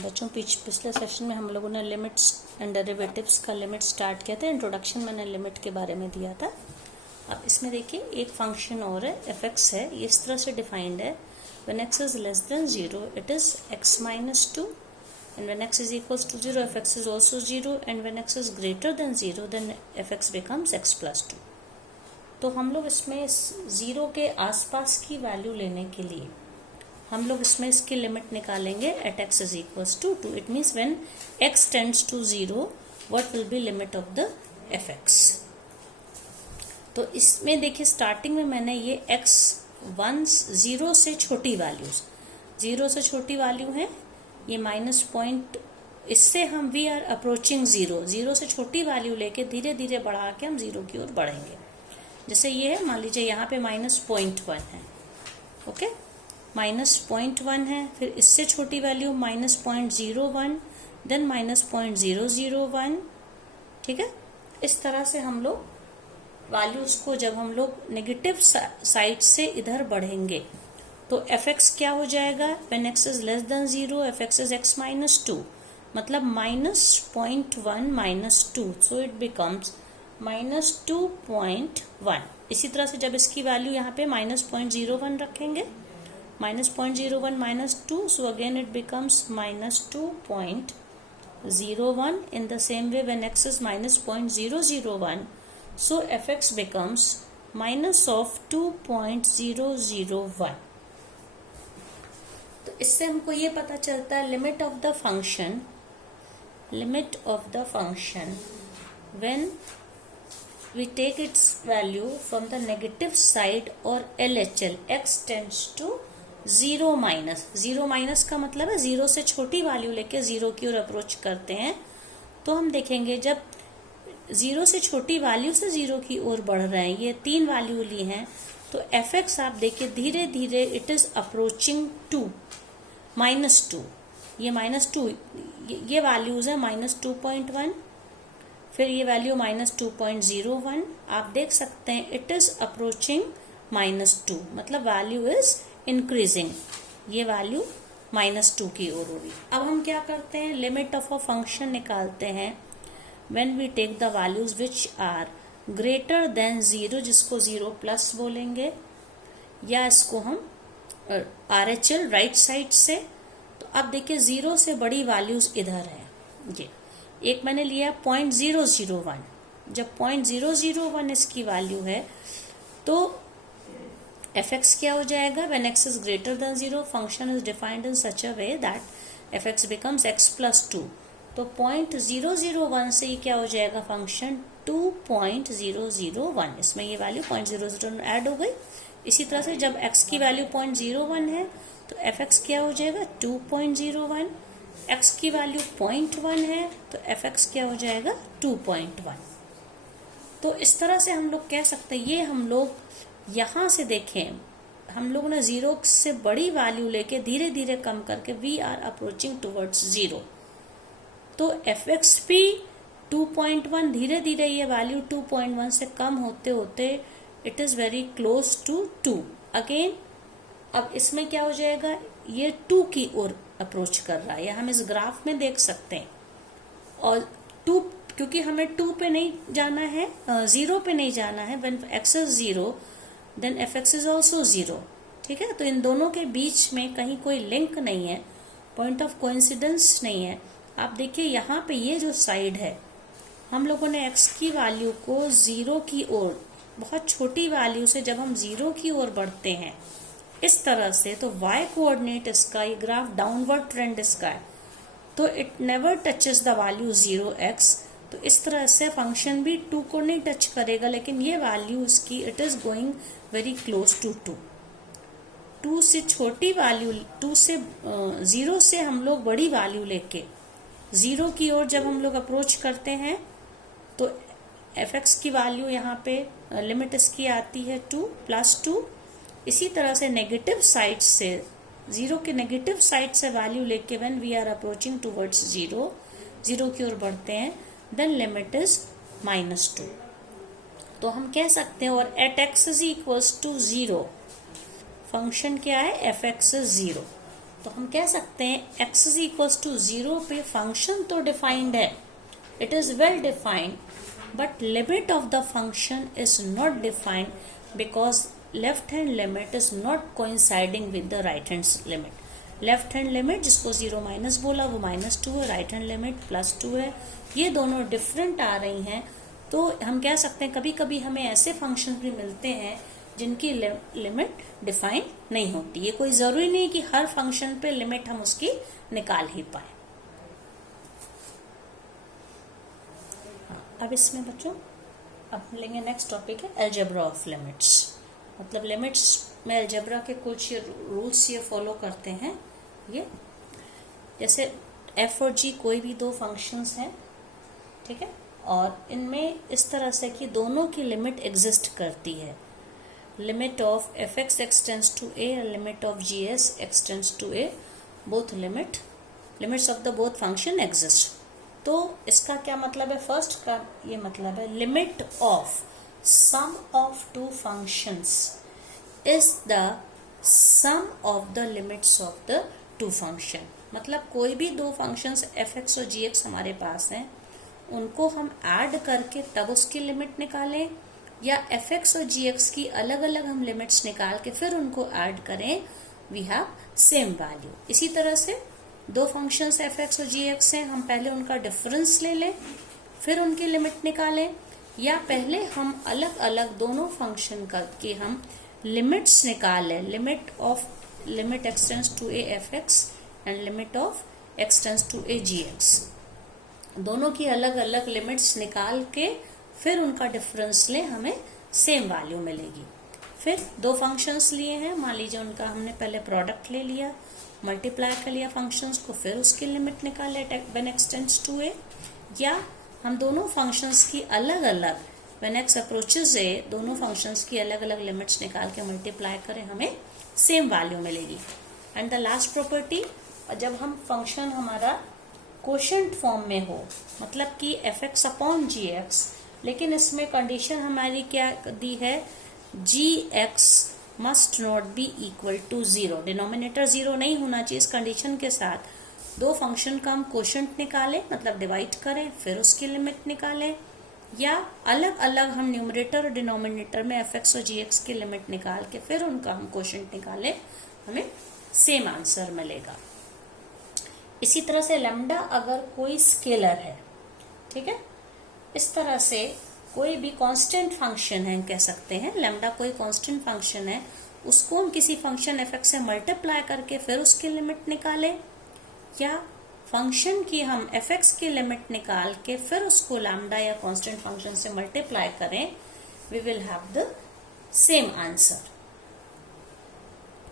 बच्चों पिछले सेशन में हम लोगों ने लिमिट्स एंड डेरिवेटिव्स का लिमिट स्टार्ट किया था। इंट्रोडक्शन मैंने लिमिट के बारे में दिया था। अब इसमें देखिए एक फंक्शन और है, एफ एक्स है, ये इस तरह से डिफाइंड है। When x is less than 0 it is x minus 2 and when x is equals to 0 f x is also 0 and when x is greater than 0 then f x becomes x plus 2। तो हम लोग इसमें 0 के आसपास की value लेने के लिए हम लोग इसमें इसकी लिमिट निकालेंगे at x is equals to 2। It means when x tends to 0 what will be limit of the f x. तो इसमें देखिए स्टार्टिंग में मैंने ये एक्स 0 से छोटी वैल्यूज, 0 से छोटी वैल्यू है ये माइनस पॉइंट, इससे हम वी आर अप्रोचिंग 0 से छोटी वैल्यू लेके धीरे धीरे बढ़ा के हम 0 की ओर बढ़ेंगे। जैसे ये है, मान लीजिए यहाँ पे -0.1 है, ओके, -0.1 है, फिर इससे छोटी वैल्यू -0.01, देन -0.001, ठीक है। इस तरह से हम लोग वैल्यूज को जब हम लोग नेगेटिव साइड से इधर बढ़ेंगे तो एफ एक्स क्या हो जाएगा, when x is less than 0 f x is x minus 2, मतलब -0.1 -2, सो इट बिकम्स -2.1। इसी तरह से जब इसकी वैल्यू यहाँ पे -0.01 रखेंगे, -0.01 -2, so again it becomes -2.01. in the same way when x is -0.001, so fx becomes minus of 2.001. तो इससे हमको ये पता चलता है limit of the function when we take its value from the negative side or LHL, x tends to 0 minus का मतलब है 0 से छोटी वैल्यू लेके 0 की ओर अप्रोच करते हैं। तो हम देखेंगे जब 0 से छोटी वैल्यू से 0 की ओर बढ़ रहे हैं, ये 3 वैल्यू ली हैं, तो एफ एक्स आप देखिए धीरे धीरे इट इज अप्रोचिंग -2, ये -2, ये वैल्यूज है -2.1, फिर ये वैल्यू -2.01, आप देख सकते हैं इट इज अप्रोचिंग -2, मतलब वैल्यू इज इंक्रीजिंग, ये वैल्यू -2 की ओर होगी। अब हम क्या करते हैं, लिमिट ऑफ अ फंक्शन निकालते हैं when we take the values which are greater than 0, जिसको 0 प्लस बोलेंगे, या इसको हम RHL राइट साइड से। तो अब देखिए 0 से बड़ी वैल्यूज इधर है, ये एक मैंने लिया 0.001, जब 0.001 इसकी वैल्यू है तो एफ एक्स क्या हो जाएगा, when x is greater than 0 function is defined in such a way that F x becomes x plus 2। तो 0.001 से ये क्या हो जाएगा फंक्शन 2.001, इसमें ये वैल्यू 0.001 ऐड हो गई। इसी तरह से जब x की वैल्यू 0.01 है तो एफ एक्स क्या हो जाएगा 2.01, x की वैल्यू 0.1 है तो एफ एक्स क्या हो जाएगा 2.1। तो इस तरह से हम लोग कह सकते हैं, ये हम लोग यहाँ से देखें, हम लोग ने 0 से बड़ी वैल्यू लेके धीरे धीरे कम करके वी आर अप्रोचिंग टुवर्ड्स 0। तो एफ एक्स भी 2.1, धीरे धीरे ये वैल्यू 2.1 से कम होते होते it is very close to 2 again. अब इसमें क्या हो जाएगा, ये 2 की ओर अप्रोच कर रहा है, या हम इस ग्राफ में देख सकते हैं। और 2, क्योंकि हमें 2 पे नहीं जाना है, 0 पे नहीं जाना है, when x is 0 then f x is also 0, ठीक है। तो इन दोनों के बीच में कहीं कोई लिंक नहीं है, पॉइंट ऑफ कोइंसिडेंस नहीं है। आप देखिए यहाँ पे ये जो साइड है, हम लोगों ने एक्स की वैल्यू को 0 की ओर, बहुत छोटी वैल्यू से जब हम 0 की ओर बढ़ते हैं इस तरह से, तो y कोऑर्डिनेट इसका, ये ग्राफ डाउनवर्ड ट्रेंड इसका है, तो it never touches the value 0x। तो इस तरह से फंक्शन भी 2 को नहीं टच करेगा, लेकिन ये वैल्यू इसकी it is going very close to 2 से छोटी वैल्यू, 0 से हम लोग बड़ी वैल्यू लेके 0 की ओर जब हम लोग अप्रोच करते हैं तो एफ एक्स की वैल्यू यहाँ पे लिमिट इसकी आती है 2 + 2। इसी तरह से नेगेटिव साइड से, 0 के नेगेटिव साइड से वैल्यू लेके when we are approaching towards 0 की ओर बढ़ते हैं, देन लिमिट इज -2। तो हम कह सकते हैं, और at x is equals to 0 function क्या है, एफ एक्स इज 0। तो हम कह सकते हैं x इज इक्वल टू 0 पे फंक्शन तो डिफाइंड है, it is well defined, but limit of the function is not defined because left hand limit is not coinciding with the right hand limit. Left hand limit जिसको 0 minus बोला वो -2 है, right hand limit +2 है, ये दोनों different आ रही हैं. तो हम कह सकते हैं कभी कभी हमें ऐसे फंक्शन भी मिलते हैं जिनकी लिमिट डिफाइन नहीं होती. ये कोई जरूरी नहीं कि हर फंक्शन पे लिमिट हम उसकी निकाल ही पाए. अब इसमें बच्चों अब हम लेंगे नेक्स्ट टॉपिक है अलजेब्रा ऑफ लिमिट्स. मतलब लिमिट्स में अलजेब्रा के कुछ रूल्स ये फॉलो करते हैं. ये जैसे f और g कोई भी दो फंक्शंस हैं, ठीक है, और इनमें इस तरह से कि दोनों की लिमिट एग्जिस्ट करती है. Limit of fx x tends to a और limit of gs x tends to a, both limits of the both function exist. तो इसका क्या मतलब है? फर्स्ट का ये मतलब है limit of sum of two functions is the sum of the limits of the two function. मतलब कोई भी दो फंक्शंस fx और gx हमारे पास हैं, उनको हम ऐड करके तब उसकी लिमिट निकालें, या fx और gx की अलग अलग हम लिमिट्स निकाल के फिर उनको ऐड करें, वी हैव सेम वैल्यू. इसी तरह से दो फंक्शंस fx और gx हैं, हम पहले उनका डिफरेंस ले लें फिर उनकी लिमिट निकालें, या पहले हम अलग अलग दोनों फंक्शन का की हम लिमिट्स निकालें. Limit x tends to a fx and limit of x tends to a gx. दोनों की अलग अलग लिमिट्स निकाल के फिर उनका डिफरेंस लें, हमें सेम वैल्यू मिलेगी. फिर दो फंक्शंस लिए हैं, मान लीजिए उनका हमने पहले प्रोडक्ट ले लिया, मल्टीप्लाई कर लिया फंक्शंस को, फिर उसकी लिमिट निकाले व्हेन एक्सटेंड्स टू a, या हम दोनों फंक्शंस की अलग अलग व्हेन x अप्रोचेस a दोनों फंक्शंस की अलग अलग लिमिट्स निकाल के मल्टीप्लाई करें, हमें सेम वैल्यू मिलेगी. एंड द लास्ट प्रॉपर्टी, जब हम फंक्शन हमारा कोशेंट फॉर्म में हो, मतलब कि fx अपॉन gx, लेकिन इसमें कंडीशन हमारी क्या दी है, gx must not be equal to 0. Denominator 0 नहीं होना चाहिए. इस कंडीशन के साथ दो फंक्शन का हम कोशेंट निकालें, मतलब डिवाइड करें फिर उसकी लिमिट निकालें, या अलग अलग हम न्यूमरेटर और डिनोमिनेटर में fx और gx की लिमिट निकाल के फिर उनका हम कोशेंट निकालें, हमें सेम आंसर मिलेगा. इसी तरह से लैम्डा अगर कोई स्केलर है, ठीक है, इस तरह से कोई भी कांस्टेंट फंक्शन है, कह सकते हैं लैम्डा कोई कांस्टेंट फंक्शन है, उसको हम किसी फंक्शन fx से मल्टीप्लाई करके फिर उसकी लिमिट निकालें, या फंक्शन की हम fx की लिमिट निकाल के फिर उसको लैम्डा या कांस्टेंट फंक्शन से मल्टीप्लाई करें, we will have the same answer.